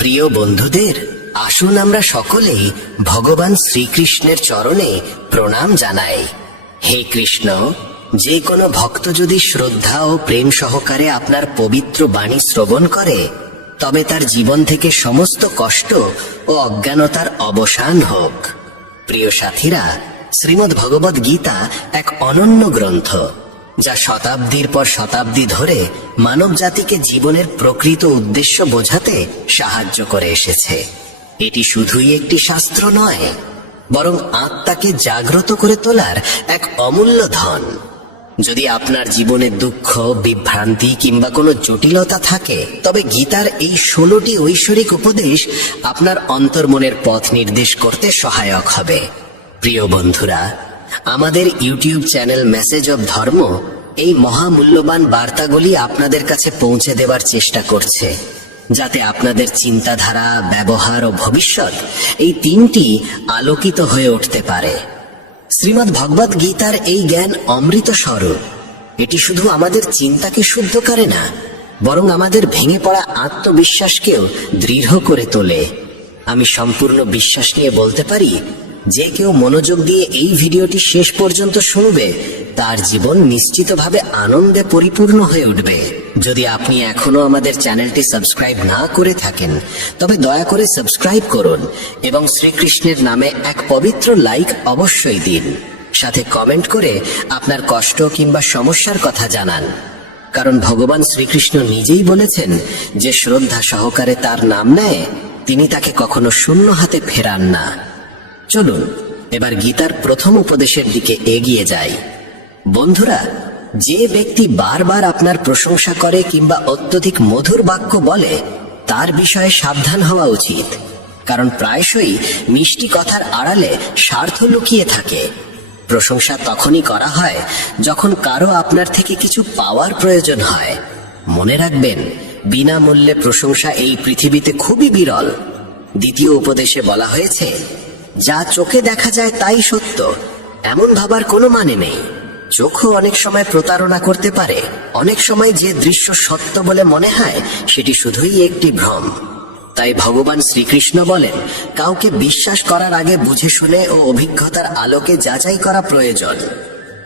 প্রিয় বন্ধুদের, আসুন আমরা সকলেই ভগবান শ্রীকৃষ্ণের চরণে প্রণাম জানাই। হে কৃষ্ণ, যে কোনো ভক্ত যদি শ্রদ্ধা ও প্রেম সহকারে আপনার পবিত্র বাণী শ্রবণ করে, তবে তার জীবন থেকে সমস্ত কষ্ট ও অজ্ঞানতার অবসান হোক। প্রিয় সাথীরা, শ্রীমদ্ ভগবদ গীতা এক অনন্য গ্রন্থ, যা শতাব্দীর পর শতাব্দী ধরে মানব জাতিকে জীবনের প্রকৃত উদ্দেশ্য বোঝাতে সাহায্য করে এসেছে। এটি শুধুই একটি শাস্ত্র নয়, বরং আত্মাকে জাগ্রত করে তোলার এক অমূল্য ধন। যদি আপনার জীবনে দুঃখ, বিভ্রান্তি কিংবা কোনো জটিলতা থাকে, তবে গীতার এই 16টি ঐশ্বরিক উপদেশ আপনার অন্তর্মনের পথ নির্দেশ করতে সহায়ক হবে। প্রিয় বন্ধুরা, আমাদের ইউটিউব চ্যানেল মেসেজ অব ধর্ম এই মহামূল্যবান বার্তাগুলি আপনাদের কাছে পৌঁছে দেওয়ার চেষ্টা করছে, যাতে আপনাদের চিন্তাধারা, ব্যবহার ও ভবিষ্যৎ এই তিনটি আলোকিত হয়ে উঠতে পারে। শ্রীমদ্ ভগবদ গীতার এই জ্ঞান অমৃত স্বরূপ। এটি শুধু আমাদের চিন্তাকে শুদ্ধ করে না, বরং আমাদের ভেঙে পড়া আত্মবিশ্বাসকেও দৃঢ় করে তোলে। আমি সম্পূর্ণ বিশ্বাস নিয়ে বলতে পারি, যে কেউ মনোযোগ দিয়ে এই ভিডিওটি শেষ পর্যন্ত শুনবে, তার জীবন নিশ্চিতভাবে আনন্দে পরিপূর্ণ হয়ে উঠবে। যদি আপনি এখনো আমাদের চ্যানেলটি সাবস্ক্রাইব না করে থাকেন, তবে দয়া করে সাবস্ক্রাইব করুন এবং শ্রীকৃষ্ণের নামে এক পবিত্র লাইক অবশ্যই দিন। সাথে কমেন্ট করে আপনার কষ্ট কিংবা সমস্যার কথা জানান, কারণ ভগবান শ্রীকৃষ্ণ নিজেই বলেছেন যে শ্রদ্ধা সহকারে তার নাম নেয়, তিনি তাকে কখনো শূন্য হাতে ফেরান না। চলুন এবার গীতার প্রথম উপদেশের দিকে এগিয়ে যাই। বন্ধুরা, যে ব্যক্তি বারবার আপনার প্রশংসা করে কিংবা অত্যধিক মধুর বাক্য বলে, তার বিষয়ে সাবধান হওয়া উচিত, কারণ প্রায়শই মিষ্টি কথার আড়ালে স্বার্থ লুকিয়ে থাকে। প্রশংসা তখনই করা হয় যখন কারো আপনার থেকে কিছু পাওয়ার প্রয়োজন হয়। মনে রাখবেন, বিনামূল্যে প্রশংসা এই পৃথিবীতে খুবই বিরল। দ্বিতীয় উপদেশে বলা হয়েছে, যা চোখে দেখা যায় তাই সত্য, এমন ভাবার কোনো মানে নেই। চোখও অনেক সময় প্রতারণা করতে পারে। অনেক সময় যে দৃশ্য সত্য বলে মনে হয়, সেটি শুধুই একটি ভ্রম। তাই ভগবান শ্রীকৃষ্ণ বলেন, কাউকে বিশ্বাস করার আগে বুঝে শুনে ও অভিজ্ঞতার আলোকে যাচাই করা প্রয়োজন।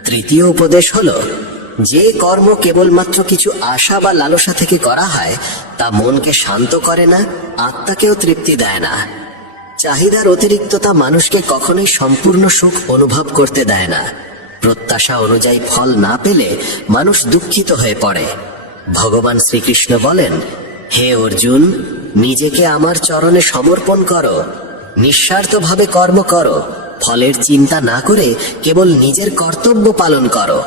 তৃতীয় উপদেশ হলো, যে কর্ম কেবলমাত্র কিছু আশা বা লালসা থেকে করা হয়, তা মনকে শান্ত করে না, আত্মাকেও তৃপ্তি দেয় না। চাহিদার অতিরিক্ততা মানুষকে কখনোই সম্পূর্ণ সুখ অনুভব করতে দেয় না। প্রত্যাশা অনুযায়ী ফল না পেলে মানুষ দুঃখিত হয়ে পড়ে। ভগবান শ্রীকৃষ্ণ বলেন, হে অর্জুন, নিজেকে আমার চরণে সমর্পণ করো, নিঃস্বার্থভাবে কর্ম করো, ফলের চিন্তা না করে কেবল নিজের কর্তব্য পালন করো।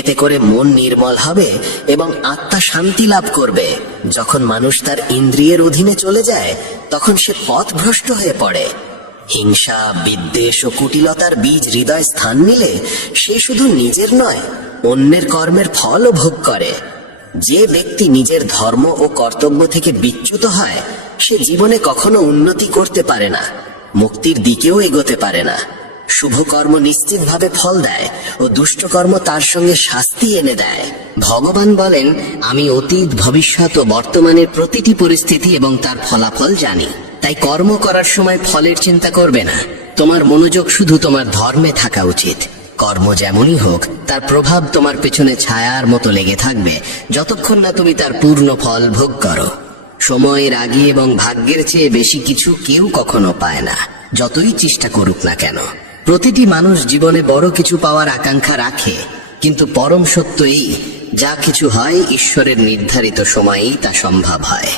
এতে করে মন নির্মল হবে এবং আত্মা শান্তি লাভ করবে। যখন মানুষ তার ইন্দ্রিয়ের অধীনে চলে যায়, তখন সে পথভ্রষ্ট হয়ে পড়ে। হিংসা, বিদ্বেষ ও কুটিলতার বীজ হৃদয় স্থান নিলে সে শুধু নিজের নয়, অন্যের কর্মের ফলও ভোগ করে। যে ব্যক্তি নিজের ধর্ম ও কর্তব্য থেকে বিচ্যুত হয়, সে জীবনে কখনো উন্নতি করতে পারে না, মুক্তির দিকেও এগোতে পারে না। শুভ কর্ম নিশ্চিতভাবে ফল দেয় ও দুষ্ট কর্ম তার সঙ্গে শাস্তি এনে দেয়। ভগবান বলেন, আমি অতীত, ভবিষ্যৎ ও বর্তমানের প্রতিটি পরিস্থিতি এবং তার ফলাফল জানি। তাই কর্ম করার সময় ফলের চিন্তা করবে না। তোমার মনোযোগ শুধু তোমার ধর্মে থাকা উচিত। কর্ম যেমনই হোক, তার প্রভাব তোমার পেছনে ছায়ার মতো লেগে থাকবে, যতক্ষণ না তুমি তার পূর্ণ ফল ভোগ করো। সময়ের আগে এবং ভাগ্যের চেয়ে বেশি কিছু কেউ কখনো পায় না, যতই চেষ্টা করুক না কেন। প্রতিটি মানুষ জীবনে বড় কিছু পাওয়ার আকাঙ্ক্ষা রাখে, কিন্তু পরম সত্য এই, যা কিছু হয় ঈশ্বরের নির্ধারিত সময়েই তা সম্ভব হয়।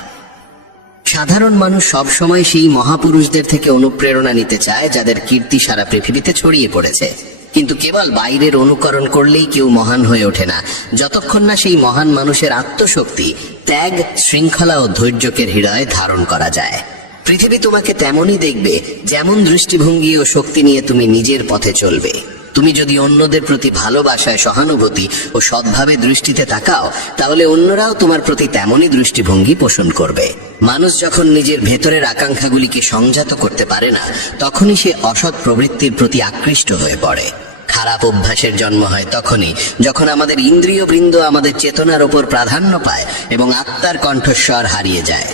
সাধারণ মানুষ সব সময় সেই মহাপুরুষদের থেকে অনুপ্রেরণা নিতে চায়, যাদের কীর্তি সারা পৃথিবীতে ছড়িয়ে পড়েছে। কিন্তু কেবল বাইরের অনুকরণ করলেই কেউ মহান হয়ে ওঠে না, যতক্ষণ না সেই মহান মানুষের আত্মশক্তি, ত্যাগ, শৃঙ্খলা ও ধৈর্যকে হৃদয়ে ধারণ করা যায়। পৃথিবী তোমাকে তেমনই দেখবে, যেমন দৃষ্টিভঙ্গি ও শক্তি নিয়ে তুমি নিজের পথে চলবে। তুমি যদি অন্যদের প্রতি ভালোবাসায়, সহানুভূতি ও সৎভাবে দৃষ্টিতে তাকাও, তাহলে অন্যরাও তোমার প্রতি তেমনই দৃষ্টিভঙ্গি পোষণ করবে। মানুষ যখন নিজের ভেতরের আকাঙ্ক্ষাগুলিকে সংযত করতে পারে না, তখনই সে অসৎ প্রবৃত্তির প্রতি আকৃষ্ট হয়ে পড়ে। খারাপ অভ্যাসের জন্ম হয় তখনই, যখন আমাদের ইন্দ্রিয় বৃন্দ আমাদের চেতনার ওপর প্রাধান্য পায় এবং আত্মার কণ্ঠস্বর হারিয়ে যায়।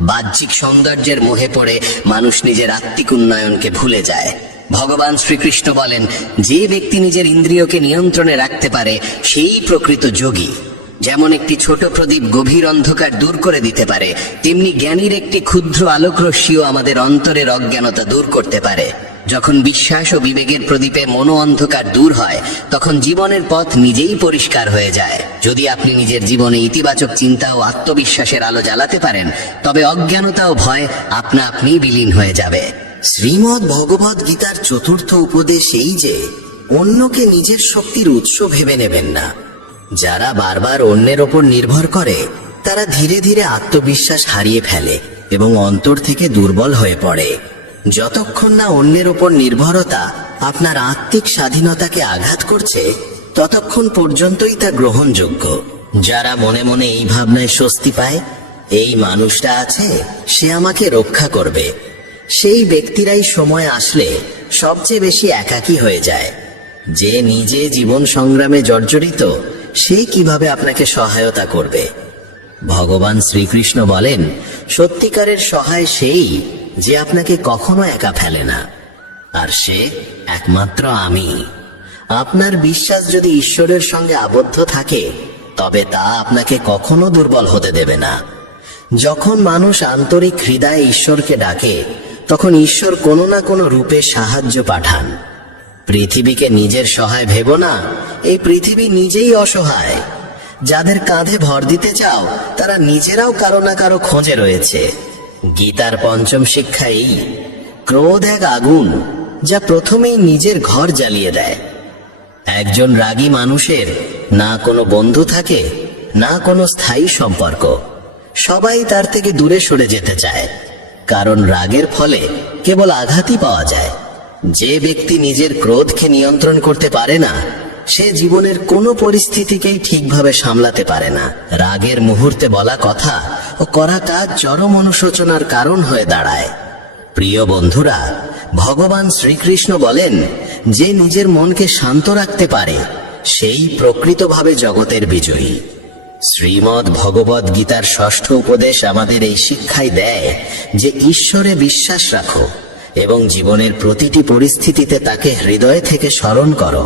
বাহ্যিক সৌন্দর্যের মোহে পড়ে মানুষ নিজের আত্মিক উন্নয়নকে ভুলে যায়। ভগবান শ্রীকৃষ্ণ বলেন, যে ব্যক্তি নিজের ইন্দ্রিয়কে নিয়ন্ত্রণে রাখতে পারে সেই প্রকৃত যোগী। যেমন একটি ছোট প্রদীপ গভীর অন্ধকার দূর করে দিতে পারে, তেমনি জ্ঞানীর একটি ক্ষুদ্র আলোকরশ্মিও আমাদের অন্তরের অজ্ঞানতা দূর করতে পারে। যখন বিশ্বাস ও বিবেকের প্রদীপে মনো অন্ধকার দূর হয়, তখন জীবনের পথ নিজেই পরিষ্কার হয়ে যায়। যদি আপনি নিজের জীবনে ইতিবাচক চিন্তা ও আত্মবিশ্বাসের আলো জ্বালাতে পারেন, তবে অজ্ঞানতা ও ভয় আপনা আপনি বিলীন হয়ে যাবে। শ্রীমদ্ ভগবদ গীতার চতুর্থ উপদেশ এই যে অন্যকে নিজের শক্তির উৎস ভেবে নেবেন না। যারা বারবার অন্যের ওপর নির্ভর করে তারা ধীরে ধীরে আত্মবিশ্বাস হারিয়ে ফেলে এবং অন্তর থেকে দুর্বল হয়ে পড়ে। যতক্ষণ না অন্যের ওপর নির্ভরতা আপনার আত্মিক স্বাধীনতাকে আঘাত করছে, ততক্ষণ পর্যন্তই তা গ্রহণযোগ্য। যারা মনে মনে এই ভাবনায় স্বস্তি পায়, এই মানুষটা আছে, সে আমাকে রক্ষা করবে, সেই ব্যক্তিরাই সময় আসলে সবচেয়ে বেশি একাকী হয়ে যায়। যে নিজে জীবন সংগ্রামে জর্জরিত, সে কিভাবে আপনাকে সহায়তা করবে? ভগবান শ্রীকৃষ্ণ বলেন, সত্যিকারের সহায় সেই যে আপনাকে কখনো একা ফেলে না, আর সে একমাত্র আমি। আপনার বিশ্বাস যদি ঈশ্বরের সঙ্গে আবদ্ধ থাকে, তবে তা আপনাকে কখনো দুর্বল হতে দেবে না। যখন মানুষ আন্তরিক হৃদয়ে ঈশ্বরকে ডাকে, তখন ঈশ্বর কোনো না কোনো রূপে সাহায্য পাঠান। পৃথিবীকে নিজের সহায় ভেবো না, এই পৃথিবী নিজেই অসহায়। যাদের কাঁধে ভর দিতে চাও, তারা নিজেরাও কারো না কারো খোঁজে রয়েছে। গীতার পঞ্চম শিক্ষা এই, ক্রোধ এক আগুন যা প্রথমেই নিজের ঘর জ্বালিয়ে দেয়। একজন রাগী মানুষের না কোনো বন্ধু থাকে, না কোনো স্থায়ী সম্পর্ক। সবাই তার থেকে দূরে সরে যেতে চায়, কারণ রাগের ফলে কেবল আঘাতই পাওয়া যায়। যে ব্যক্তি নিজের ক্রোধকে নিয়ন্ত্রণ করতে পারে না, সে জীবনের কোনো পরিস্থিতিকেই ঠিকভাবে সামলাতে পারে না। রাগের মুহূর্তে বলা কথা ও করা কাজ চরম অনুশোচনার কারণ হয়ে দাঁড়ায়। প্রিয় বন্ধুরা, ভগবান শ্রীকৃষ্ণ বলেন, যে নিজের মনকে শান্ত রাখতে পারে সেই প্রকৃতভাবে জগতের বিজয়ী। শ্রীমদ্ ভগবদ গীতার ষষ্ঠ উপদেশ আমাদের এই শিক্ষাই দেয় যে ঈশ্বরে বিশ্বাস রাখো এবং জীবনের প্রতিটি পরিস্থিতিতে তাকে হৃদয় থেকে স্মরণ করো।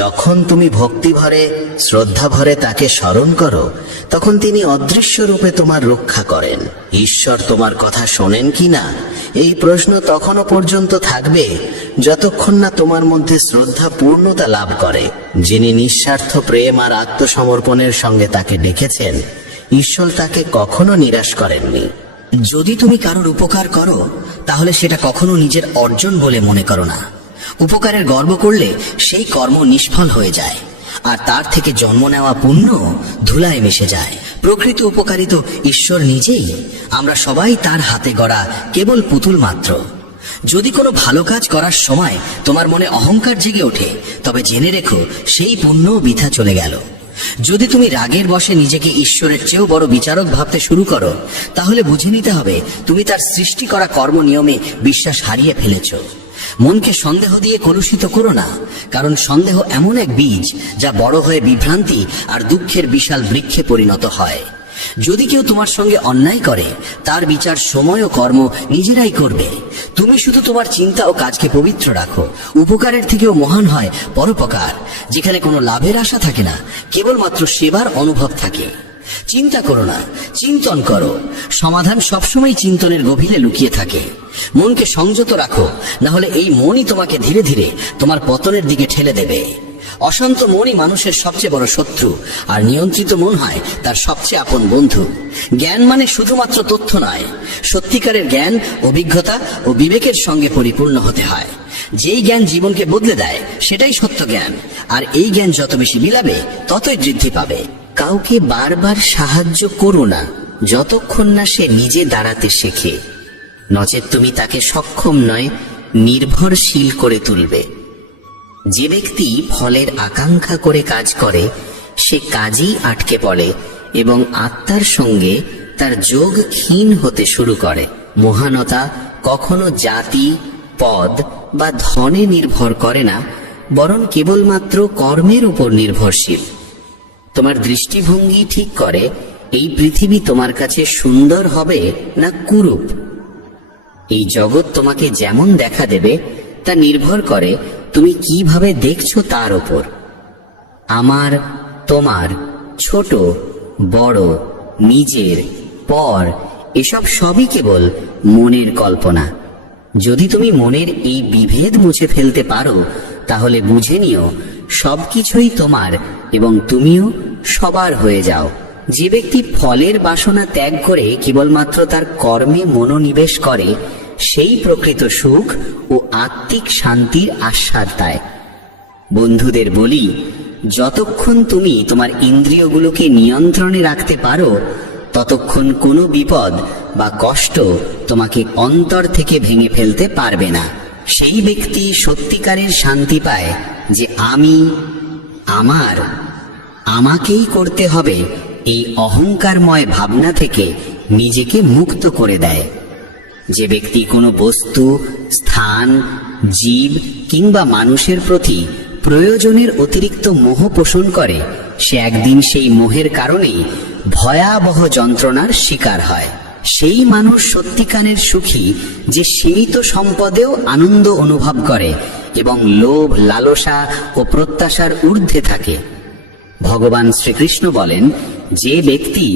যখন তুমি ভক্তি ভরে, শ্রদ্ধা ভরে তাকে স্মরণ করো, তখন তিনি অদৃশ্য রূপে তোমার রক্ষা করেন। ঈশ্বর তোমার কথা শোনেন কিনা এই প্রশ্ন তখনও পর্যন্ত থাকবে যতক্ষণ না তোমার মধ্যে শ্রদ্ধা পূর্ণতা লাভ করে। যিনি নিঃস্বার্থ প্রেম আর আত্মসমর্পণের সঙ্গে তাকে ডেকেছেন, ঈশ্বর তাকে কখনো নিরাশ করেননি। যদি তুমি কারোর উপকার করো, তাহলে সেটা কখনো নিজের অর্জন বলে মনে করো না। উপকারের গর্ব করলে সেই কর্ম নিষ্ফল হয়ে যায়, আর তার থেকে জন্ম নেওয়া পুণ্য ধুলায় মিশে যায়। প্রকৃত উপকারী তো ঈশ্বর নিজেই। আমরা সবাই তার হাতে গড়া কেবল পুতুল মাত্র। যদি কোনো ভালো কাজ করার সময় তোমার মনে অহংকার জেগে ওঠে, তবে জেনে রেখো সেই পুণ্য বৃথা চলে গেল। যদি তুমি রাগের বশে নিজেকে ঈশ্বরের চেয়েও বড় বিচারক ভাবতে শুরু করো, তাহলে বুঝে নিতে হবে তুমি তার সৃষ্টি করা কর্ম নিয়মে বিশ্বাস হারিয়ে ফেলেছ। মনকে সন্দেহ দিয়ে কলুষিত করো না, কারণ সন্দেহ এমন এক বীজ যা বড় হয়ে বিভ্রান্তি আর দুঃখের বিশাল বৃক্ষে পরিণত হয়। যদি কেউ তোমার সঙ্গে অন্যায় করে, তার বিচার সময় ও কর্ম নিজেরাই করবে। তুমি শুধু তোমার চিন্তা ও কাজকে পবিত্র রাখো। উপকারের থেকেও মহান হয় পরোপকার, যেখানে কোনো লাভের আশা থাকে না, কেবলমাত্র সেবার অনুভব থাকে। চিন্তা করো না, চিন্তন করো। সমাধান সবসময় চিন্তনের গভীরে লুকিয়ে থাকে। মনকে সংযত রাখো, না হলে এই মনই তোমাকে ধীরে ধীরে তোমার পতনের দিকে ঠেলে দেবে। অশান্ত মনই মানুষের সবচেয়ে বড় শত্রু, আর নিয়ন্ত্রিত মন হয় তার সবচেয়ে আপন বন্ধু। জ্ঞান মানে শুধুমাত্র তথ্য নয়, সত্যিকারের জ্ঞান অভিজ্ঞতা ও বিবেকের সঙ্গে পরিপূর্ণ হতে হয়। যেই জ্ঞান জীবনকে বদলে দেয়, সেটাই সত্য জ্ঞান, আর এই জ্ঞান যত বেশি বিলাবে, ততই বৃদ্ধি পাবে। কাউকে বারবার সাহায্য করো না যতক্ষণ না সে নিজে দাঁড়াতে শেখে, নচেত তুমি তাকে সক্ষম নয়, নির্ভরশীল করে তুলবে। যে ব্যক্তি ফলের আকাঙ্ক্ষা করে কাজ করে, সে কাজেই আটকে পড়ে এবং আত্মার সঙ্গে তার যোগ ক্ষীণ হতে শুরু করে। মহানতা কখনো জাতি, পদ বা ধনে নির্ভর করে না, বরং কেবলমাত্র কর্মের উপর নির্ভরশীল। তোমার দৃষ্টিভঙ্গি ঠিক করে এই পৃথিবী তোমার কাছে সুন্দর হবে না কুরূপ। এই জগৎ তোমাকে যেমন দেখা দেবে তা নির্ভর করে তুমি কিভাবে দেখছো তার ওপর। আমার, তোমার, ছোট বড়, নিজের, পর, এসব সবই কেবল মনের কল্পনা। যদি তুমি মনের এই বিভেদ মুছে ফেলতে পারো তাহলে বুঝে নিও সবকিছুই তোমার এবং তুমিও সবার হয়ে যাও। যে ব্যক্তি ফলের বাসনা ত্যাগ করে কেবলমাত্র তার কর্মে মনোনিবেশ করে সেই প্রকৃত সুখ ও আত্মিক শান্তির আস্বাদ পায়। বন্ধুদের বলি, যতক্ষণ তুমি তোমার ইন্দ্রিয়গুলোকে নিয়ন্ত্রণে রাখতে পারো ততক্ষণ কোনো বিপদ বা কষ্ট তোমাকে অন্তর থেকে ভেঙে ফেলতে পারবে না। সেই ব্যক্তি সত্যিকারের শান্তি পায় যে আমি, আমার, আমাকেই করতে হবে এই অহংকারময় ভাবনা থেকে নিজেকে মুক্ত করে দেয়। যে ব্যক্তি কোনো বস্তু, স্থান, জীব কিংবা মানুষের প্রতি প্রয়োজনের অতিরিক্ত মোহ পোষণ করে সে একদিন সেই মোহের কারণেই ভয়াবহ যন্ত্রণার শিকার হয়। সেই মানুষ সত্যিকারের সুখী যে সীমিত সম্পদেও আনন্দ অনুভব করে এবং লোভ, লালসা ও প্রত্যাশার ঊর্ধ্বে থাকে। ভগবান শ্রীকৃষ্ণ বলেন, যে ব্যক্তি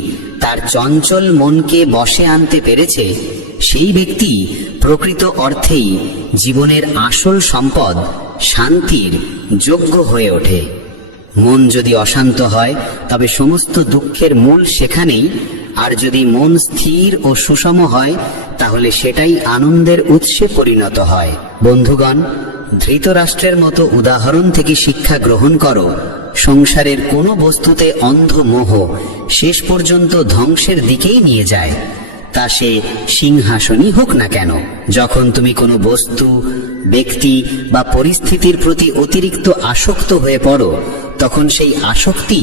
তার চঞ্চল মনকে বশে আনতে পেরেছে সেই ব্যক্তি প্রকৃত অর্থেই জীবনের আসল সম্পদ শান্তির যোগ্য হয়ে ওঠে। মন যদি অশান্ত হয় তবে সমস্ত দুঃখের মূল সেখানেই, আর যদি মন স্থির ও সুষম হয় তাহলে সেটাই আনন্দের উৎসে পরিণত হয়। বন্ধুগণ, ধৃতরাষ্ট্রের মতো উদাহরণ থেকে শিক্ষা গ্রহণ করো। সংসারের কোনো বস্তুতে অন্ধ মোহ শেষ পর্যন্ত ধ্বংসের দিকেই নিয়ে যায়, তা সে সিংহাসনই হোক না কেন। যখন তুমি কোনো বস্তু, ব্যক্তি বা পরিস্থিতির প্রতি অতিরিক্ত আসক্ত হয়ে পড়ো তখন সেই আসক্তি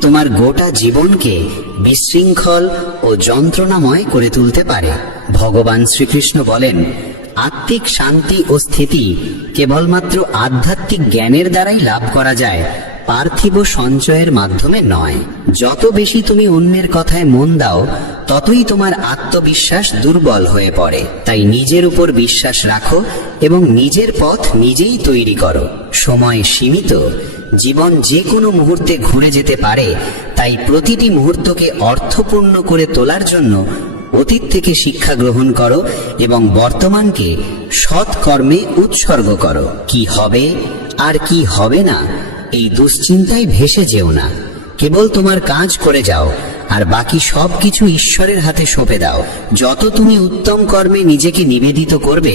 তোমার গোটা জীবনকে বিশৃঙ্খল ও যন্ত্রণাময় করে তুলতে পারে। ভগবান শ্রীকৃষ্ণ বলেন, আত্মিক শান্তি ও স্থিতি কেবলমাত্র আধ্যাত্মিক জ্ঞানের দ্বারাই লাভ করা যায়, পার্থিব সঞ্চয়ের মাধ্যমে নয়। যত বেশি তুমি অন্যের কথায় মন দাও ততই তোমার আত্মবিশ্বাস দুর্বল হয়ে পড়ে। তাই নিজের উপর বিশ্বাস রাখো এবং নিজের পথ নিজেই তৈরি করো। সময় সীমিত, জীবন যে কোনো মুহূর্তে ঘুরে যেতে পারে, তাই প্রতিটি মুহূর্তকে অর্থপূর্ণ করে তোলার জন্য অতীত থেকে শিক্ষা গ্রহণ করো এবং বর্তমানকে সৎ কর্মে উৎসর্গ করো। কি হবে আর কি হবে না এই দুশ্চিন্তায় ভেসে যেও না। কেবল তোমার কাজ করে যাও আর বাকি সব কিছু ঈশ্বরের হাতে সঁপে দাও। যত তুমি উত্তম কর্মে নিজেকে নিবেদিত করবে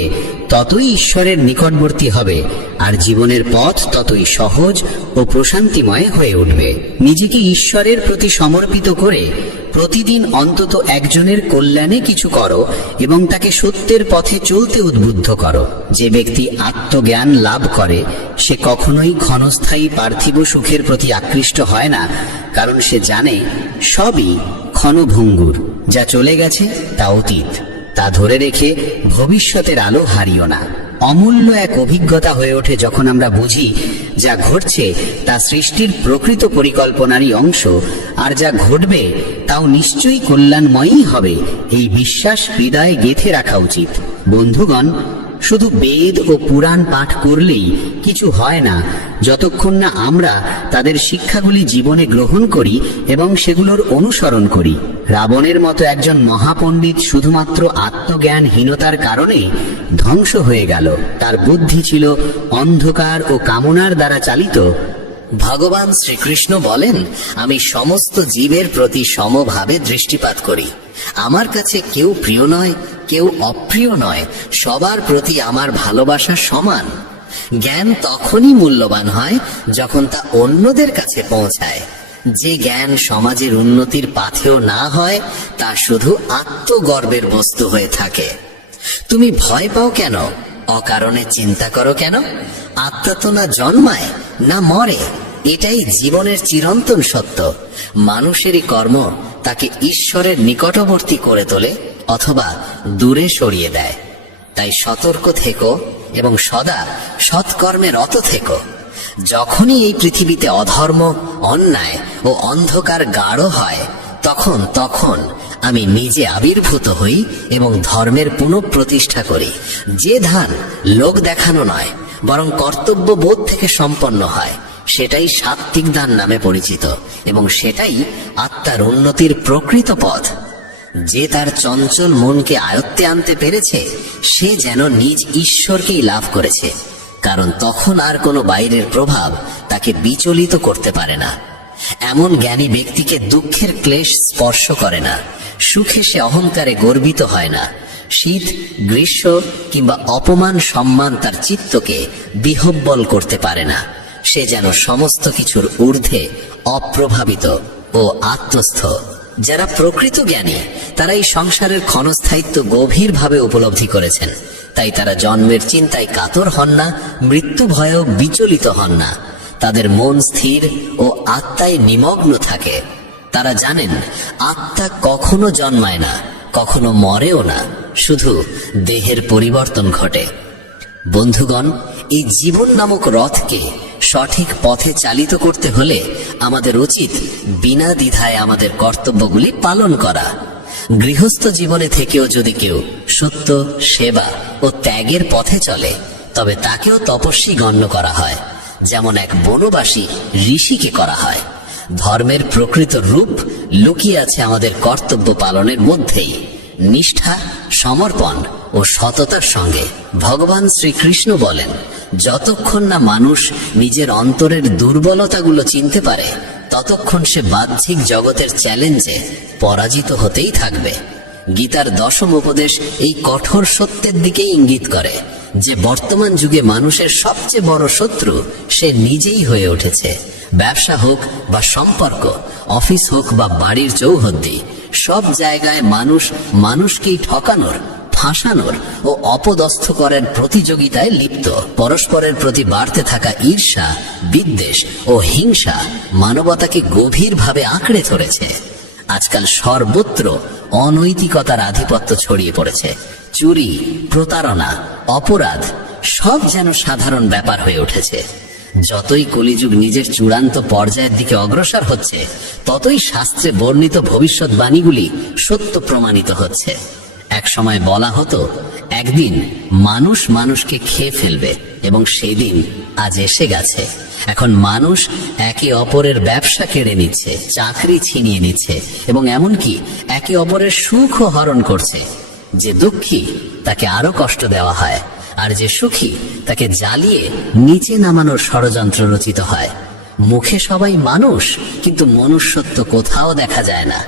ততই ঈশ্বরের নিকটবর্তী হবে আর জীবনের পথ ততই সহজ ও প্রশান্তিময় হয়ে উঠবে। নিজেকে ঈশ্বরের প্রতি সমর্পিত করে প্রতিদিন অন্তত একজনের কল্যাণে কিছু করো এবং তাকে সত্যের পথে চলতে উদ্বুদ্ধ করো। যে ব্যক্তি আত্মজ্ঞান লাভ করে সে কখনোই ক্ষণস্থায়ী পার্থিব সুখের প্রতি আকৃষ্ট হয় না, কারণ সে জানে সবই ক্ষণভঙ্গুর। যা চলে গেছে তা অতীত, তা ধরে রেখে ভবিষ্যতের আলো হারিও না। অমূল্য এক অভিজ্ঞতা হয়ে ওঠে যখন আমরা বুঝি যা ঘটছে তা সৃষ্টির প্রকৃত পরিকল্পনারই অংশ, আর যা ঘটবে তাও নিশ্চয়ই কল্যাণময়ই হবে। এই বিশ্বাস হৃদয়ে গেঁথে রাখা উচিত। বন্ধুগণ, শুধু বেদ ও পুরাণ পাঠ করলেই কিছু হয় না যতক্ষণ না আমরা তাদের শিক্ষাগুলি জীবনে গ্রহণ করি এবং সেগুলোর অনুসরণ করি। রাবণের মতো একজন মহাপণ্ডিত শুধুমাত্র আত্মজ্ঞানহীনতার কারণে ধ্বংস হয়ে গেল। তার বুদ্ধি ছিল অন্ধকার ও কামনার দ্বারা চালিত। ভগবান শ্রীকৃষ্ণ বলেন, আমি সমস্ত জীবের প্রতি সমভাবে দৃষ্টিপাত করি। আমার কাছে কেউ প্রিয় নয়, কেউ অপ্রিয় নয়, সবার প্রতি আমার ভালোবাসা সমান। জ্ঞান তখনই মূল্যবান হয় যখন তা অন্যদের কাছে পৌঁছায়। যে জ্ঞান সমাজের উন্নতির পাথেও না হয় তা শুধু আত্মগর্বের বস্তু হয়ে থাকে। তুমি ভয় পাও কেন? অকারণে চিন্তা করো কেন? আত্মা তো না জন্মায় না মরে, এটাই জীবনের চিরন্তন সত্য। মানুষেরই কর্ম তাকে ঈশ্বরের নিকটবর্তী করে তোলে অথবা দূরে সরিয়ে দেয়। তাই সতর্ক থেকো এবং সদা সৎকর্মে রত থেকো। যখনই এই পৃথিবীতে অধর্ম, অন্যায় ও অন্ধকার গাঢ় হয় তখন তখন আমি নিজে আবির্ভূত হই এবং ধর্মের পুনঃপ্রতিষ্ঠা করি। যে ধান লোক দেখানো নয়, বরং কর্তব্য বোধ থেকে সম্পন্ন হয়, সেটাই সাত্ত্বিক দান নামে পরিচিত, এবং সেটাই আত্মার উন্নতির প্রকৃত পথ। যে তার চঞ্চল মনকে আয়ত্তে আনতে পেরেছে, সে যেন নিজ ঈশ্বরকেই লাভ করেছে, কারণ তখন আর কোনো বাইরের প্রভাব তাকে বিচলিত করতে পারে না। এমন জ্ঞানী ব্যক্তিকে দুঃখের ক্লেশ স্পর্শ করে না, সুখে সে অহংকারে গর্বিত হয় না। শীত, গ্রীষ্ম কিংবা অপমান সম্মান তার চিত্তকে বিহ্বল করতে পারে না। সে যেন সমস্ত কিছুর ঊর্ধ্বে অপ্রভাবিত ও আত্মস্থ। যারা প্রকৃত জ্ঞানী, তারা এই সংসারের ক্ষণস্থায়িত্ব গভীরভাবে উপলব্ধি করেছেন, তাই তারা জন্মের চিন্তায় কাতর হন না, মৃত্যু ভয়েও বিচলিত হন না। তাদের মন স্থির ও আত্মায় নিমগ্ন থাকে। তারা জানেন আত্মা কখনো জন্মায় না, কখনো মরেও না, শুধু দেহের পরিবর্তন ঘটে। বন্ধুগণ, এই জীবন নামক রথকে সঠিক পথে চালিত করতে হলে আমাদের উচিত বিনা দ্বিধায় আমাদের কর্তব্যগুলি পালন করা। গৃহস্থ জীবনে থেকেও যদি কেউ সত্য, সেবা ও ত্যাগের পথে চলে, তবে তাকেও তপস্বী গণ্য করা হয়, যেমন এক বনবাসী ঋষিকে করা হয়। ধর্মের প্রকৃত রূপ লুকিয়ে আছে আমাদের কর্তব্য পালনের মধ্যেই, নিষ্ঠা, সমর্পণ ও সততার সঙ্গে। ভগবান শ্রীকৃষ্ণ বলেন, যতক্ষণ না মানুষ নিজের অন্তরের দুর্বলতাগুলো চিনতে পারে, ততক্ষণ সে বাহ্যিক জগতের চ্যালেঞ্জে পরাজিত হতেই থাকবে। গীতার দশম উপদেশ এই কঠোর সত্যের দিকেই ইঙ্গিত করে যে বর্তমান যুগে মানুষের সবচেয়ে বড় শত্রু সে নিজেই হয়ে উঠেছে। ব্যবসা হোক বা সম্পর্ক, অফিস হোক বা বাড়ির চৌহদ্দি, সব জায়গায় মানুষ মানুষকেই ঠকানোর, ফাঁসানোর ও অপদস্থ করার প্রতিযোগিতায় লিপ্ত। পরস্পরের প্রতি বাড়তে থাকা ঈর্ষা, বিদ্বেষ ও হিংসা মানবতাকে গভীরভাবে আঁকড়ে ধরেছে। আজকাল সর্বত্র অনৈতিকতার আধিপত্য ছড়িয়ে পড়েছে। চুরি, প্রতারণা, অপরাধ সব যেন সাধারণ ব্যাপার হয়ে উঠেছে। যতই কলিযুগ নিজের চূড়ান্ত পর্যায়ের দিকে অগ্রসর হচ্ছে, ততই শাস্ত্রে বর্ণিত ভবিষ্যৎবাণীগুলি সত্য প্রমাণিত হচ্ছে। এক সময় বলা হতো, একদিন মানুষ মানুষকে খেয়ে ফেলবে, এবং সেই দিন আজ এসে গেছে। এখন মানুষ একে অপরের ব্যবসা কেড়ে নিচ্ছে, চাকরি ছিনিয়ে নিচ্ছে, এবং এমনকি একে অপরের সুখও হরণ করছে। যে দুঃখী তাকে আরো কষ্ট দেওয়া হয়, আর যে সুখী তাকে জ্বালিয়ে নিচে নামানোর ষড়যন্ত্র রচিত হয়। মুখে সবাই মানুষ, কিন্তু মনুষ্যত্ব কোথাও দেখা যায় না।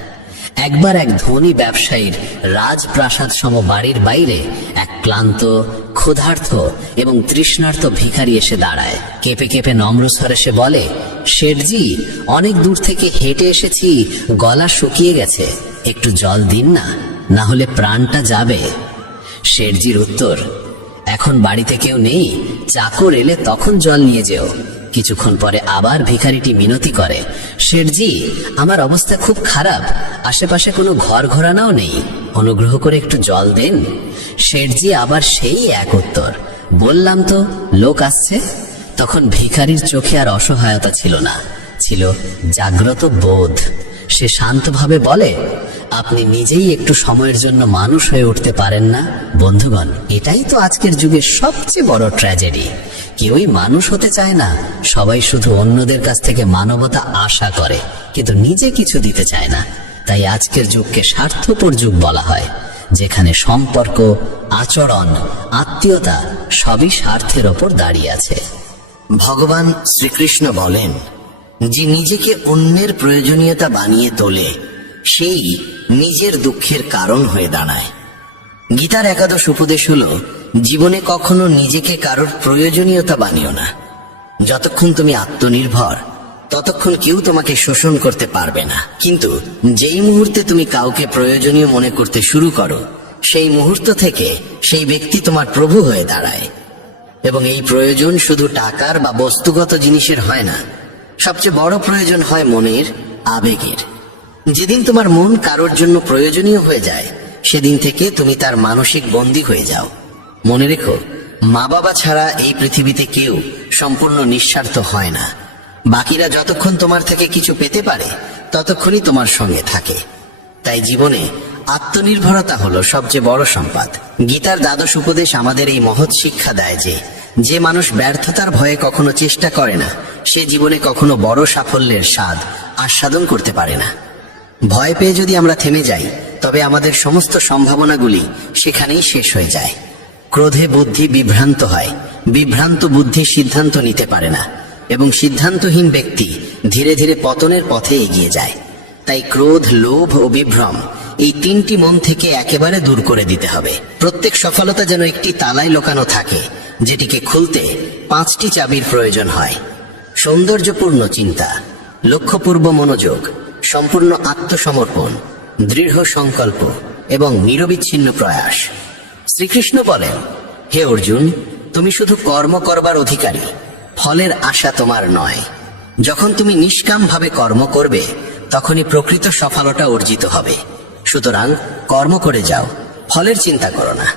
একবার এক ধনী ব্যবসায়ীর রাজপ্রাসাদ সম বাড়ির বাইরে এক ক্লান্ত, ক্ষুধার্ত এবং তৃষ্ণার্ত ভিখারি এসে দাঁড়ায়। কেঁপে কেঁপে নম্রস্বরে সে বলে, শেঠজি, অনেক দূর থেকে হেঁটে এসেছি, গলা শুকিয়ে গেছে, একটু জল দিন না, না হলে প্রাণটা যাবে। শেঠজির উত্তর, এখন বাড়িতে কেউ নেই, চাকর এলে তখন জল নিয়ে যেও। কিছুক্ষণ পরে আবার ভিখারিটি মিনতি করে, শেঠজি, আমার অবস্থা খুব খারাপ, আশেপাশে কোনো ঘর ঘরানাও নেই, অনুগ্রহ করে একটু জল দেন। শেঠজি আবার সেই এক উত্তর, বললাম তো লোক আসছে। তখন ভিখারির চোখে আর অসহায়তা ছিল না, ছিল জাগ্রত বোধ। সে শান্তভাবে বলে, আপনি নিজেই একটু সময়ের জন্য মানুষ হয়ে উঠতে পারেন না? বন্ধুগণ, এটাই তো আজকের যুগের সবচেয়ে বড় ট্র্যাজেডি। কেউই মানুষ হতে চায় না, সবাই শুধু অন্যদের কাছ থেকে মানবতা আশা করে, কিন্তু নিজে কিছু দিতে চায় না। তাই আজকের যুগকে স্বার্থপর যুগ বলা হয়, যেখানে সম্পর্ক, আচরণ, আত্মীয়তা সবই স্বার্থের ওপর দাঁড়িয়ে আছে। ভগবান শ্রীকৃষ্ণ বলেন, যে নিজেকে অন্যের প্রয়োজনীয়তা বানিয়ে তোলে, সেই নিজের দুঃখের কারণ হয়ে দাঁড়ায়। গীতার একাদশ উপদেশ হলো, জীবনে কখনো নিজেকে কারোর প্রয়োজনীয়তা বানিও না। যতক্ষণ তুমি আত্মনির্ভর, ততক্ষণ কেউ তোমাকে শোষণ করতে পারবে না। কিন্তু যেই মুহূর্তে তুমি কাউকে প্রয়োজনীয় মনে করতে শুরু করো, সেই মুহূর্ত থেকে সেই ব্যক্তি তোমার প্রভু হয়ে দাঁড়ায়। এবং এই প্রয়োজন শুধু টাকার বা বস্তুগত জিনিসের হয় না, সবচেয়ে বড় প্রয়োজন হয় মনের, আবেগের। যেদিন তোমার মন কারোর জন্য প্রয়োজনীয় হয়ে যায়, সেদিন থেকে তুমি তার মানসিক বন্দী হয়ে যাও। মনে রেখো, মা বাবা ছাড়া এই পৃথিবীতে কেউ সম্পূর্ণ নিঃস্বার্থ হয় না। বাকিরা যতক্ষণ তোমার থেকে কিছু পেতে পারে, ততক্ষণই তোমার সঙ্গে থাকে। তাই জীবনে আত্মনির্ভরতা হলো সবচেয়ে বড় সম্পদ। গীতার দ্বাদশ উপদেশ আমাদের এই মহৎ শিক্ষা দেয় যে মানুষ ব্যর্থতার ভয়ে কখনো চেষ্টা করে না, সে জীবনে কখনো বড় সাফল্যের স্বাদ আস্বাদন করতে পারে না। ভয় পেয়ে যদি আমরা থেমে যাই, তবে আমাদের সমস্ত সম্ভাবনাগুলি সেখানেই শেষ হয়ে যায়। ক্রোধে বুদ্ধি বিভ্রান্ত হয়, বিভ্রান্ত বুদ্ধি সিদ্ধান্ত নিতে পারে না, এবং সিদ্ধান্তহীন ব্যক্তি ধীরে ধীরে পতনের পথে এগিয়ে যায়। তাই ক্রোধ, লোভ ও বিভ্রম এই তিনটি মন থেকে একেবারে দূর করে দিতে হবে। প্রত্যেক সফলতা যেন একটি তালায় লোকানো থাকে, যেটিকে খুলতে 5টি চাবির প্রয়োজন হয়। সৌন্দর্যপূর্ণ চিন্তা, লক্ষ্যপূর্ব মনোযোগ, সম্পূর্ণ আত্মসমর্পণ, দৃঢ় সংকল্প এবং নিরবিচ্ছিন্ন প্রয়াস। শ্রীকৃষ্ণ বলেন, হে অর্জুন, তুমি শুধু কর্ম করবার অধিকারী, ফলের আশা তোমার নয়। যখন তুমি নিষ্কামভাবে কর্ম করবে, তখনই প্রকৃত সফলতা অর্জিত হবে। সুতরাং কর্ম করে যাও, ফলের চিন্তা করো না।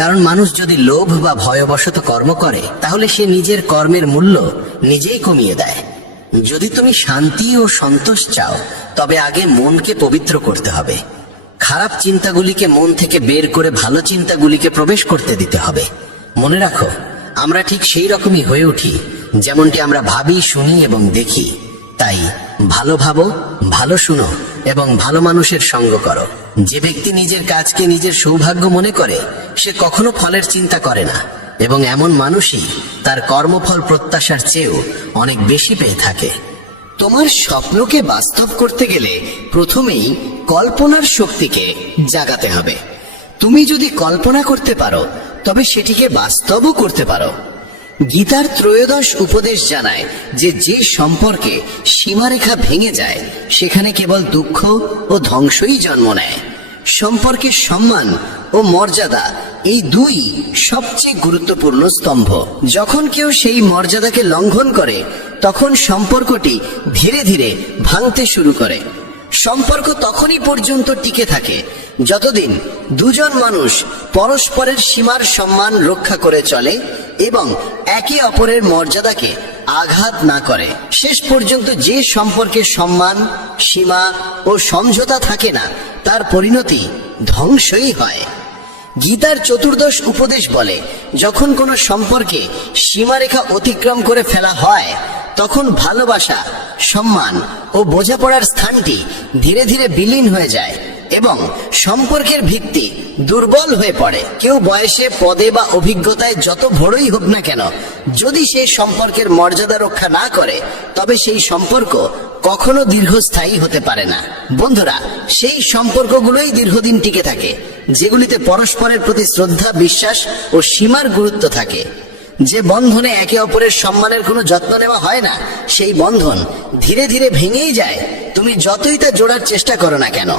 কারণ মানুষ যদি লোভ বা ভয়বশত কর্ম করে, তাহলে সে নিজের কর্মের মূল্য নিজেই কমিয়ে দেয়। যদি তুমি শান্তি ও সন্তোষ চাও, তবে আগে মনকে পবিত্র করতে হবে। খারাপ চিন্তাগুলিকে মন থেকে বের করে ভালো চিন্তাগুলিকে প্রবেশ করতে দিতে হবে। মনে রাখো, আমরা ঠিক সেই রকমই হয়ে উঠি যেমনটি আমরা ভাবি, শুনি এবং দেখি। তাই ভালো ভাবো, ভালো শুনো এবং ভালো মানুষের সঙ্গ করো। যে ব্যক্তি নিজের কাজকে নিজের সৌভাগ্য মনে করে, সে কখনো ফলের চিন্তা করে না, এবং এমন মানুষই তার কর্মফল প্রত্যাশার চেয়েও অনেক বেশি পেয়ে থাকে। তোমার স্বপ্নকে বাস্তব করতে গেলে প্রথমেই কল্পনার শক্তিকে জাগাতে হবে। তুমি যদি কল্পনা করতে পারো, তবে সেটিকে বাস্তবও করতে পারো। গীতার ত্রয়োদশ উপদেশ জানায় যে সম্পর্কে সীমারেখা ভেঙে যায়, সেখানে কেবল দুঃখ ও ধ্বংসই জন্ম নেয়। সম্পর্কের সম্মান ও মর্যাদা এই দুই সবচেয়ে গুরুত্বপূর্ণ স্তম্ভ। যখন কেউ সেই মর্যাদাকে লঙ্ঘন করে, তখন সম্পর্কটি ধীরে ধীরে ভাঙতে শুরু করে। সম্পর্ক তখনই পর্যন্ত টিকে থাকে যতদিন দুজন মানুষ পরস্পরের সীমার সম্মান রক্ষা করে চলে এবং একে অপরের মর্যাদাকে আঘাত না করে। শেষ পর্যন্ত যে সম্পর্কে সম্মান, সীমা ও সমঝোতা থাকে না, তার পরিণতি ধ্বংসই হয়। গীতার চতুর্দশ উপদেশ বলে, যখন কোনো সম্পর্কে সীমারেখা অতিক্রম করে ফেলা হয়, তখন ভালোবাসা, সম্মান ও বোঝাপড়ার স্থানটি ধীরে ধীরে বিলীন হয়ে যায় এবং সম্পর্কের ভিত্তি দুর্বল হয়ে পড়ে। কেউ বয়সে, পদে বা অভিজ্ঞতায় যত বড়ই হোক না কেন, যদি সেই সম্পর্কের মর্যাদা রক্ষা না করে, তবে সেই সম্পর্ক কখনো দীর্ঘস্থায়ী হতে পারে না। বন্ধুরা, সেই সম্পর্কগুলোই দীর্ঘদিন টিকে থাকে যেগুলিতে পরস্পরের প্রতি শ্রদ্ধা, বিশ্বাস ও সীমার গুরুত্ব থাকে। যে বন্ধনে একে অপরের সম্মানের কোনো যত্ন নেওয়া হয় না, সেই বন্ধন ধীরে ধীরে ভেঙেই যায়, তুমি যতই তা জোড়ার চেষ্টা করো না কেন।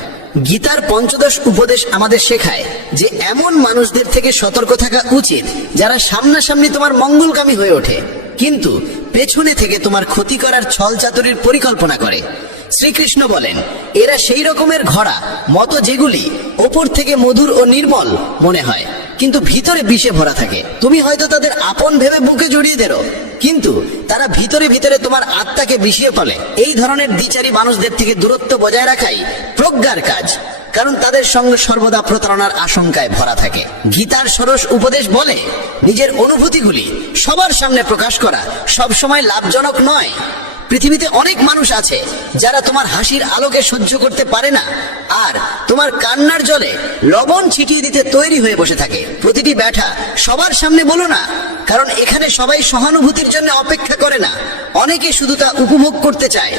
গীতার পঞ্চদশ উপদেশ আমাদের শেখায় যে এমন মানুষদের থেকে সতর্ক থাকা উচিত যারা সামনাসামনি তোমার মঙ্গলকামী হয়ে ওঠে, কিন্তু পেছনে থেকে তোমার ক্ষতি করার ছল চাতুরির পরিকল্পনা করে। শ্রীকৃষ্ণ বলেন, এরা সেই রকমের ঘোড়া মতো যেগুলি ওপর থেকে মধুর ও নির্মল মনে হয়, কিন্তু ভিতরে বিষে ভরা থাকে। তুমি হয়তো তাদের আপন ভেবে বুকে জড়িয়ে দেরো, কিন্তু তারা ভিতরে ভিতরে তোমার আত্মাকে বিষিয়ে ফেলে। এই ধরনের দ্বিচারী মানুষদের থেকে দূরত্ব বজায় রাখাই প্রজ্ঞার কাজ, কারণ তাদের সঙ্গে সর্বদা প্রতারণার আশঙ্কায় ভরা থাকে। গীতার ষোড়শ উপদেশ বলে, নিজের অনুভূতিগুলি সবার সামনে প্রকাশ করা সবসময় লাভজনক নয়। পৃথিবীতে অনেক মানুষ আছে যারা তোমার হাসির আলোকে সহ্য করতে পারে না, আর তোমার কান্নার জলে লবণ ছিটিয়ে দিতে তৈরি হয়ে বসে থাকে। প্রতিটি ব্যথা সবার সামনে বলো না, কারণ এখানে সবাই সহানুভূতির জন্য অপেক্ষা করে না, অনেকে শুধু তা উপভোগ করতে চায়।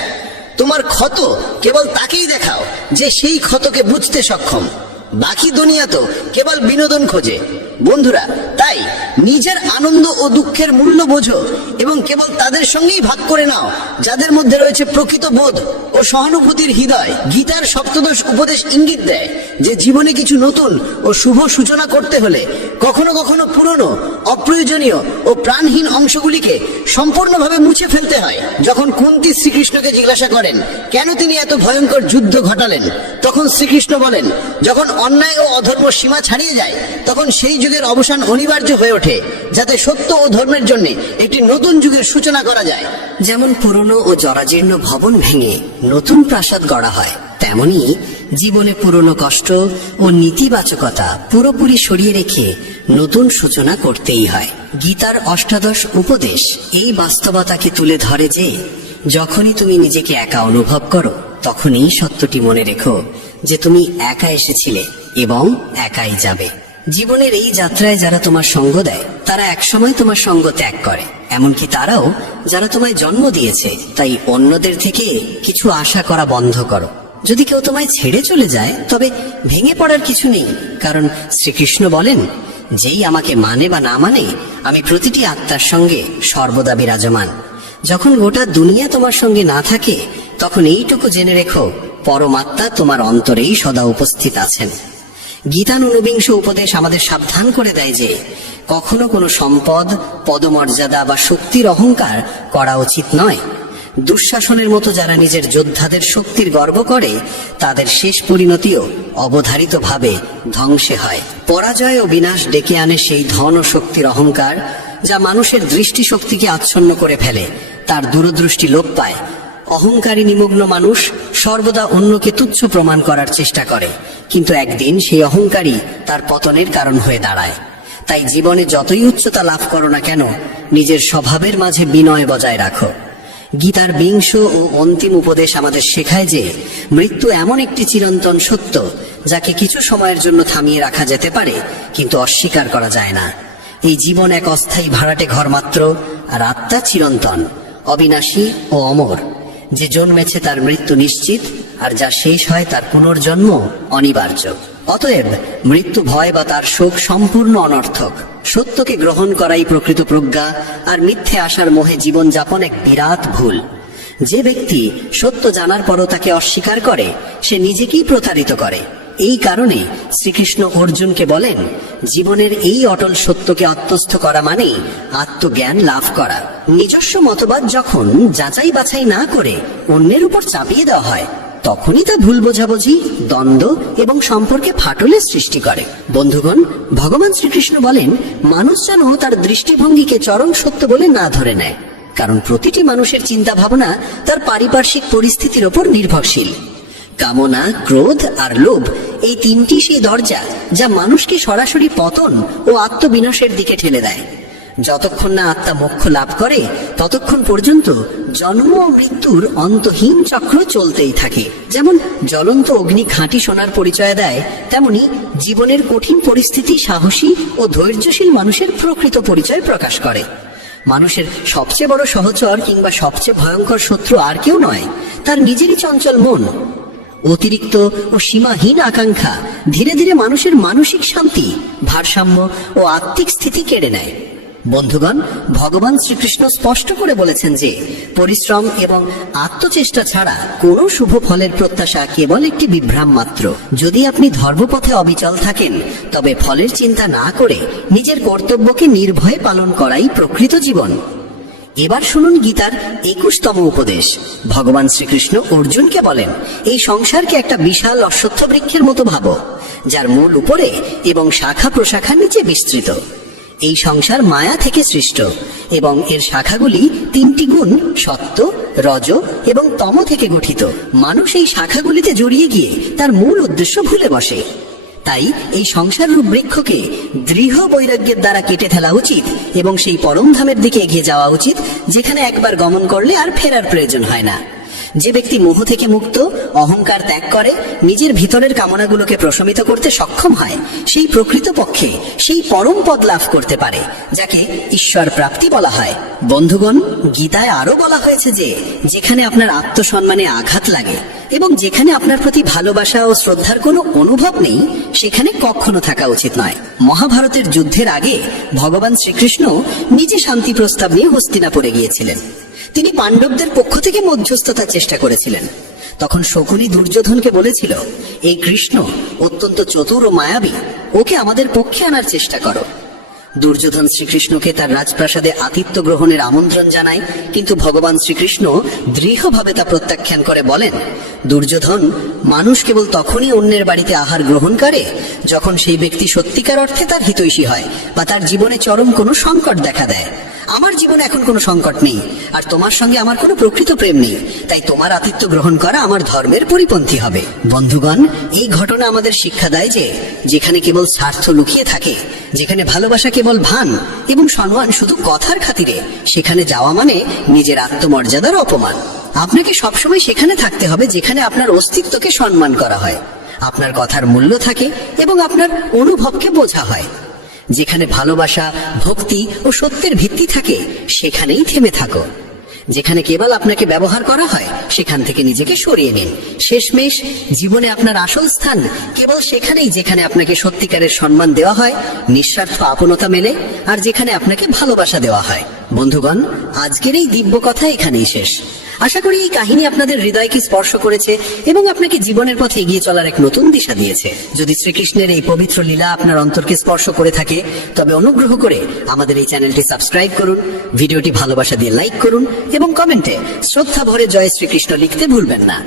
তোমার ক্ষত কেবল তাকেই দেখাও যে সেই ক্ষতকে বুঝতে সক্ষম, বাকি দুনিয়া তো কেবল বিনোদন খোঁজে। বন্ধুরা, তাই নিজের আনন্দ ও দুঃখের মূল্য বোঝো এবং কেবল তাদের সঙ্গেই ভাগ করে নাও যাদের মধ্যে রয়েছে প্রকৃত বোধ ও সহানুভূতির হৃদয়। গীতার সপ্তদশ উপদেশ ইঙ্গিত দেয় যে জীবনে কিছু নতুন ও শুভ সূচনা করতে হলে কখনো কখনো পুরনো, অপ্রয়োজনীয় ও প্রাণহীন অংশগুলিকে সম্পূর্ণভাবে মুছে ফেলতে হয়। যখন কুন্তী শ্রীকৃষ্ণকে জিজ্ঞাসা করেন কেন তিনি এত ভয়ঙ্কর যুদ্ধ ঘটালেন, তখন শ্রীকৃষ্ণ বলেন, যখন অন্যায় ও অধর্ম সীমা ছাড়িয়ে যায়, তখন সেই যুগের অবসান অনিবার্য হয়ে ওঠে, যাতে সত্য ও ধর্মের জন্য একটি নতুন যুগের সূচনা করা যায়। যেমন পুরনো ও জরাজীর্ণ ভবন ভেঙে নতুন প্রাসাদ গড়া হয়, তেমনি জীবনে পুরনো কষ্ট ও নেতিবাচকতা পুরোপুরি সরিয়ে রেখে নতুন সূচনা করতেই হয়। গীতার অষ্টাদশ উপদেশ এই বাস্তবতাকে তুলে ধরে যে যখনই তুমি নিজেকে একা অনুভব করো তখনই সত্যটি মনে রেখো যে তুমি একা এসেছিলে এবং একাই যাবে। জীবনের এই যাত্রায় যারা তোমার সঙ্গ দেয় তারা একসময় তোমার সঙ্গ ত্যাগ করে, এমনকি তারাও যারা তোমায় জন্ম দিয়েছে। তাই অন্যদের থেকে কিছু আশা করা বন্ধ করো। যদি কেউ তোমায় ছেড়ে চলে যায় তবে ভেঙে পড়ার কিছু নেই, কারণ শ্রীকৃষ্ণ বলেন, যেই আমাকে মানে বা না মানে আমি প্রতিটি আত্মার সঙ্গে সর্বদা বিরাজমান। যখন গোটা দুনিয়া তোমার সঙ্গে না থাকে তখন এইটুকু জেনে রেখো, পরমাত্মা তোমার অন্তরেই সদা উপস্থিত আছেন। গীতার ঊনবিংশ উপদেশ আমাদের সাবধান করে দেয় যে কখনো কোনো সম্পদ, পদমর্যাদা বা শক্তির অহংকার করা উচিত নয়। দুঃশাসনের মতো যারা নিজের যোদ্ধাদের শক্তির গর্ব করে তাদের শেষ পরিণতিও অবধারিতভাবে ধ্বংসে হয়। পরাজয় ও বিনাশ ডেকে আনে সেই ধন ও শক্তির অহংকার যা মানুষের দৃষ্টিশক্তিকে আচ্ছন্ন করে ফেলে, তার দূরদৃষ্টি লোপ পায়। অহংকারী নিমগ্ন মানুষ সর্বদা অন্যকে তুচ্ছ প্রমাণ করার চেষ্টা করে, কিন্তু একদিন সেই অহংকারী তার পতনের কারণ হয়ে দাঁড়ায়। তাই জীবনে যতই উচ্চতা লাভ করো না কেন, নিজের স্বভাবের মাঝে বিনয় বজায় রাখো। গীতার ২০ ও অন্তিম উপদেশ আমাদের শেখায় যে মৃত্যু এমন একটি চিরন্তন সত্য যাকে কিছু সময়ের জন্য থামিয়ে রাখা যেতে পারে, কিন্তু অস্বীকার করা যায় না। এই জীবন এক অস্থায়ী ভাড়াটে ঘর মাত্র, আর আত্মা চিরন্তন, অবিনাশী ও অমর। যে জন্মেছে তার মৃত্যু নিশ্চিত, আর যা শেষ হয় তার পুনর্জন্ম অনিবার্য। অতএব মৃত্যু ভয় বা তার শোক সম্পূর্ণ অনর্থক। সত্যকে গ্রহণ করাই প্রকৃত প্রজ্ঞা, আর মিথ্যে আশার মোহে জীবন যাপন এক বিরাট ভুল। যে ব্যক্তি সত্য জানার পরও তাকে অস্বীকার করে সে নিজেকেই প্রতারিত করে। এই কারণে শ্রীকৃষ্ণ অর্জুনকে বলেন, জীবনের এই অটল সত্যকে আত্মস্থ করা মানেই আত্মজ্ঞান লাভ করা। নিজস্ব মতবাদ যখন যাচাই বাছাই না করে অন্যের উপর চাপিয়ে দেওয়া হয় তখনই তা ভুল বোঝাবুঝি, দ্বন্দ্ব এবং সম্পর্কে ফাটলের সৃষ্টি করে। বন্ধুগণ, ভগবান শ্রীকৃষ্ণ বলেন, মানুষ যেন তার দৃষ্টিভঙ্গিকে চরম সত্য বলে না ধরে নেয়, কারণ প্রতিটি মানুষের চিন্তা ভাবনা তার পারিপার্শ্বিক পরিস্থিতির ওপর নির্ভরশীল। কামনা, ক্রোধ আর লোভ এই তিনটি সেই দরজা যা মানুষকে সরাসরি পতন ও আত্মবিনাশের দিকে ঠেলে দেয়। যতক্ষণ না আত্মা মোক্ষ লাভ করে ততক্ষণ পর্যন্ত জন্ম ও মৃত্যুর অন্তহীন চক্র চলতেই থাকে। যেমন জ্বলন্ত অগ্নি খাঁটি সোনার পরিচয় দেয়, তেমনি জীবনের কঠিন পরিস্থিতি সাহসী ও ধৈর্যশীল মানুষের প্রকৃত পরিচয় প্রকাশ করে। মানুষের সবচেয়ে বড় সহচর কিংবা সবচেয়ে ভয়ঙ্কর শত্রু আর কেউ নয়, তার নিজেরই চঞ্চল মন। অতিরিক্ত ও সীমাহীন আকাঙ্ক্ষা ধীরে ধীরে মানুষের মানসিক শান্তি, ভারসাম্য ও আত্মিক স্থিতি কেড়ে নেয়। বন্ধুগণ, ভগবান শ্রীকৃষ্ণ স্পষ্ট করে বলেছেন যে পরিশ্রম এবং আত্মচেষ্টা ছাড়া কোনো শুভ ফলের প্রত্যাশা কেবল একটি বিভ্রাম মাত্র। যদি আপনি ধর্মপথে অবিচল থাকেন তবে ফলের চিন্তা না করে নিজের কর্তব্যকে নির্ভয়ে পালন করাই প্রকৃত জীবন। এবার শুনুন গীতার ২১তম উপদেশ। ভগবান শ্রীকৃষ্ণ অর্জুনকে বলেন, এই সংসারকে একটা বিশাল অশ্বত্থ বৃক্ষের মতো ভাবো, যার মূল উপরে এবং শাখা প্রশাখা নিচে বিস্তৃত। এই সংসার মায়া থেকে সৃষ্ট এবং এর শাখাগুলি তিনটি গুণ সত্য, রজ এবং তম থেকে গঠিত। মানুষ এই শাখাগুলিতে জড়িয়ে গিয়ে তার মূল উদ্দেশ্য ভুলে বসে। তাই এই সংসাররূপ বৃক্ষকে দৃঢ় বৈরাগ্যের দ্বারা কেটে ফেলা উচিত এবং সেই পরম ধামের দিকে এগিয়ে যাওয়া উচিত, যেখানে একবার গমন করলে আর ফেরার প্রয়োজন হয় না। যে ব্যক্তি মোহ থেকে মুক্ত, অহংকার ত্যাগ করে, নিজের ভিতরের কামনাগুলোকে প্রশমিত করতে সক্ষম হয়, সেই প্রকৃতপক্ষে সেই পরম পদ লাভ করতে পারে, যাকে ঈশ্বর প্রাপ্তি বলা হয়। বন্ধুগণ, গীতায় আরো বলা হয়েছে যে যেখানে আপনার আত্মসম্মানে আঘাত লাগে এবং যেখানে আপনার প্রতি ভালোবাসা ও শ্রদ্ধার কোনো অনুভব নেই সেখানে কখনো থাকা উচিত নয়। মহাভারতের যুদ্ধের আগে ভগবান শ্রীকৃষ্ণ নিজে শান্তি প্রস্তাব নিয়ে হস্তিনাপুরে গিয়েছিলেন। তিনি পাণ্ডবদের পক্ষ থেকে মধ্যস্থতার চেষ্টা করেছিলেন। তখন শকুনি দুর্যোধনকে বলেছিল, এই কৃষ্ণ অত্যন্ত চতুর ও মায়াবী, ওকে আমাদের পক্ষে আনার চেষ্টা করো। দুর্যোধন শ্রীকৃষ্ণকে তার রাজপ্রাসাদে আতিথ্য গ্রহণের আমন্ত্রণ জানায়, কিন্তু ভগবান শ্রীকৃষ্ণ দৃঢ়ভাবে তা প্রত্যাখ্যান করে বলেন, দুর্যোধন, মানুষ কেবল তখনই অন্যের বাড়িতে আহার গ্রহণ করে যখন সেই ব্যক্তি সত্যিকার অর্থে তার হিতৈষী হয় বা তার জীবনে চরম কোনো সংকট দেখা দেয়। আমার জীবনে এখন কোনো সংকট নেই, আর তোমার সঙ্গে আমার কোনো প্রকৃত প্রেম নেই, তাই তোমার আতিথ্য গ্রহণ করা আমার ধর্মের পরিপন্থী হবে। বন্ধুগণ, এই ঘটনা আমাদের শিক্ষা দেয় যে যেখানে কেবল স্বার্থ লুকিয়ে থাকে, যেখানে ভালোবাসা কেবল ভান এবং সম্মান শুধু কথার খাতিরে, সেখানে যাওয়া মানে নিজের আত্মমর্যাদার অপমান। আপনাকে সবসময় সেখানে থাকতে হবে যেখানে আপনার অস্তিত্বকে সম্মান করা হয়, আপনার কথার মূল্য থাকে এবং আপনার অনুভবকে বোঝা হয়। যেখানে ভালোবাসা, ভক্তি ও সত্যের ভিত্তি থাকে সেখানেই থেমে থাকো। যেখানে কেবল আপনাকে ব্যবহার করা হয় সেখান থেকে নিজেকে সরিয়ে নিন। শেষমেশ জীবনে আপনার আসল স্থান কেবল সেখানেই যেখানে আপনাকে সত্যিকারের সম্মান দেওয়া হয়, নিঃস্বার্থ আপনতা মেলে, আর যেখানে আপনাকে ভালোবাসা দেওয়া হয়। বন্ধুগণ, আজকের এই দিব্য কথা এখানেই শেষ। আশা করি এই কাহিনী আপনাদের হৃদয়কে স্পর্শ করেছে এবং আপনাকে জীবনের পথে এগিয়ে চলার এক নতুন দিশা দিয়েছে। যদি শ্রীকৃষ্ণের এই পবিত্র লীলা আপনার অন্তরকে স্পর্শ করে থাকে, তবে অনুগ্রহ করে আমাদের এই চ্যানেলটি সাবস্ক্রাইব করুন, ভিডিওটি ভালোবাসা দিয়ে লাইক করুন এবং কমেন্টে শ্রদ্ধা ভরে জয় শ্রীকৃষ্ণ লিখতে ভুলবেন না।